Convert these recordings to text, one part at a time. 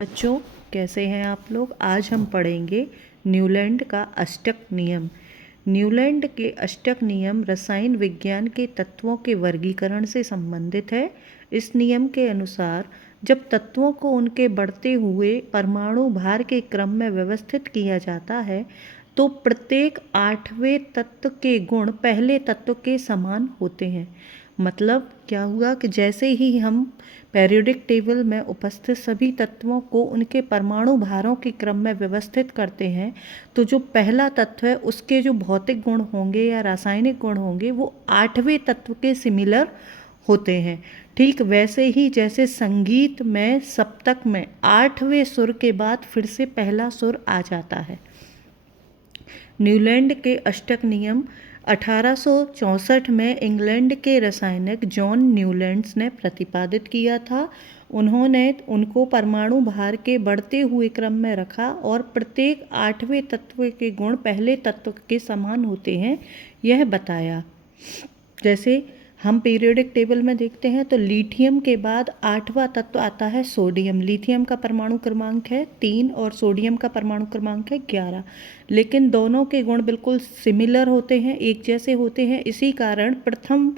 बच्चों, कैसे हैं आप लोग। आज हम पढ़ेंगे न्यूलैंड का अष्टक नियम। न्यूलैंड के अष्टक नियम रसायन विज्ञान के तत्वों के वर्गीकरण से संबंधित है। इस नियम के अनुसार जब तत्वों को उनके बढ़ते हुए परमाणु भार के क्रम में व्यवस्थित किया जाता है तो प्रत्येक 8वें तत्व के गुण पहले तत्व के समान होते हैं। मतलब क्या हुआ कि जैसे ही हम पेरियोडिक टेबल में उपस्थित सभी तत्वों को उनके परमाणु भारों के क्रम में व्यवस्थित करते हैं तो जो पहला तत्व है उसके जो भौतिक गुण होंगे या रासायनिक गुण होंगे वो 8वें तत्व के सिमिलर होते हैं। ठीक वैसे ही जैसे संगीत में सप्तक में 8वें सुर के बाद फिर से पहला सुर आ जाता है। न्यूलैंड के अष्टक नियम 1864 में इंग्लैंड के रसायनज्ञ जॉन न्यूलैंड्स ने प्रतिपादित किया था। उन्होंने उनको परमाणु भार के बढ़ते हुए क्रम में रखा और प्रत्येक 8वें तत्व के गुण पहले तत्व के समान होते हैं यह बताया। जैसे हम पीरियोडिक टेबल में देखते हैं तो लिथियम के बाद 8वां तत्व आता है सोडियम। लिथियम का परमाणु क्रमांक है 3 और सोडियम का परमाणु क्रमांक है 11, लेकिन दोनों के गुण बिल्कुल सिमिलर होते हैं, एक जैसे होते हैं। इसी कारण प्रथम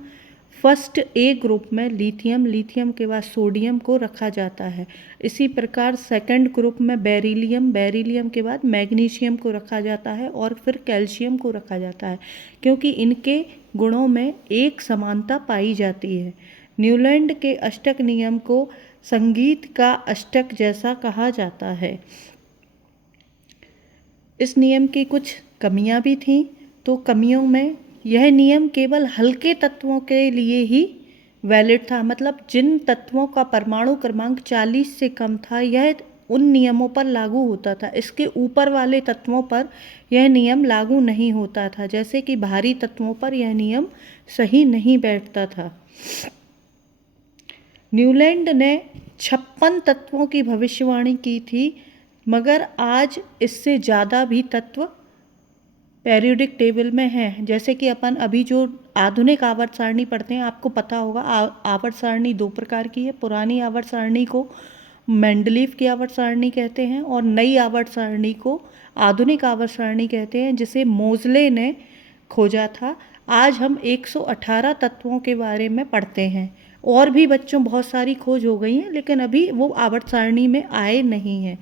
फर्स्ट ए ग्रुप में लिथियम के बाद सोडियम को रखा जाता है। इसी प्रकार सेकंड ग्रुप में बेरिलियम के बाद मैग्नीशियम को रखा जाता है और फिर कैल्शियम को रखा जाता है, क्योंकि इनके गुणों में एक समानता पाई जाती है। न्यूलैंड के अष्टक नियम को संगीत का अष्टक जैसा कहा जाता है। इस नियम की कुछ कमियां भी थीं। तो कमियों में यह नियम केवल हल्के तत्वों के लिए ही वैलिड था। मतलब जिन तत्वों का परमाणु क्रमांक 40 से कम था यह उन नियमों पर लागू होता था। इसके ऊपर वाले तत्वों पर यह नियम लागू नहीं होता था। जैसे कि भारी तत्वों पर यह नियम सही नहीं बैठता था। न्यूलैंड ने 56 तत्वों की भविष्यवाणी की थी, मगर आज इससे ज़्यादा भी तत्व पेरियोडिक टेबल में हैं। जैसे कि अपन अभी जो आधुनिक आवर्त सारणी पढ़ते हैं, आपको पता होगा आवर्त सारणी दो प्रकार की है। पुरानी आवर्त सारणी को मेंडलीव की आवर्त सारणी कहते हैं और नई आवर्त सारणी को आधुनिक आवर्त सारणी कहते हैं, जिसे मोज़ले ने खोजा था। आज हम 118 तत्वों के बारे में पढ़ते हैं। और भी बच्चों बहुत सारी खोज हो गई हैं, लेकिन अभी वो आवर्त सारणी में आए नहीं हैं।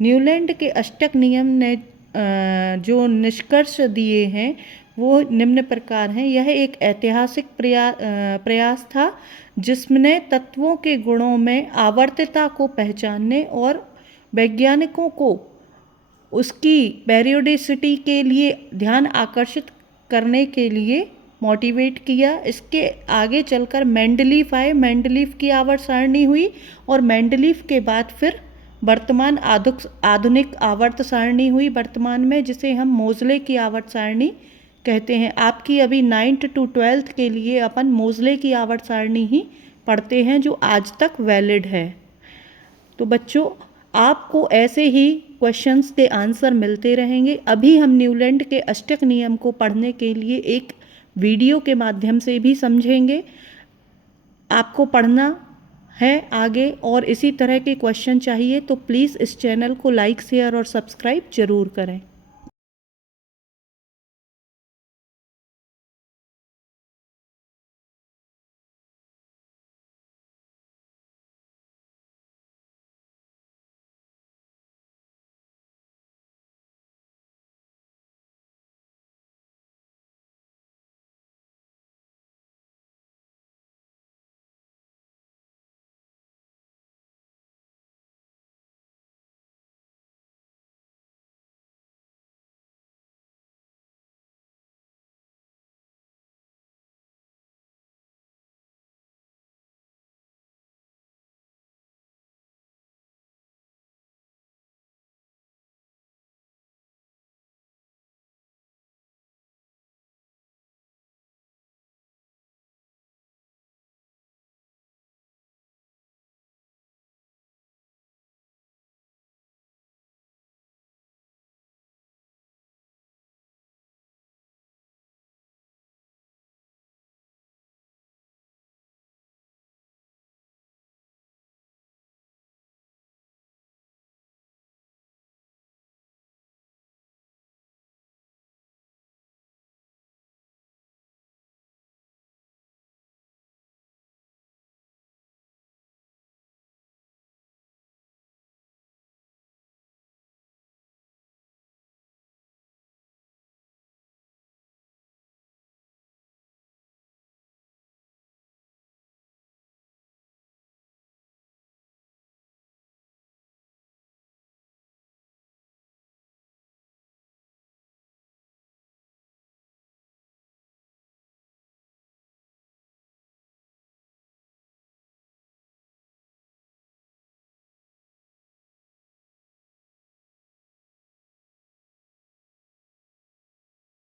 न्यूलैंड के अष्टक नियम ने जो निष्कर्ष दिए हैं वो निम्न प्रकार हैं। यह एक ऐतिहासिक प्रयास था जिसने तत्वों के गुणों में आवर्तता को पहचानने और वैज्ञानिकों को उसकी पेरियोडिसिटी के लिए ध्यान आकर्षित करने के लिए मोटिवेट किया। इसके आगे चलकर मेंडलीव आए। मेंडलीव की आवर्त सारणी हुई और मेंडलीव के बाद फिर वर्तमान आधुनिक आवर्त सारणी हुई वर्तमान में, जिसे हम मोज़ले की आवर्त सारणी कहते हैं। आपकी अभी 9th to 12th के लिए अपन मोज़ले की आवर्त सारणी ही पढ़ते हैं जो आज तक वैलिड है। तो बच्चों, आपको ऐसे ही क्वेश्चंस के आंसर मिलते रहेंगे। अभी हम न्यूलैंड के अष्टक नियम को पढ़ने के लिए एक वीडियो के माध्यम से भी समझेंगे। आपको पढ़ना है आगे और इसी तरह के क्वेश्चन चाहिए तो प्लीज़ इस चैनल को लाइक, शेयर और सब्सक्राइब ज़रूर करें।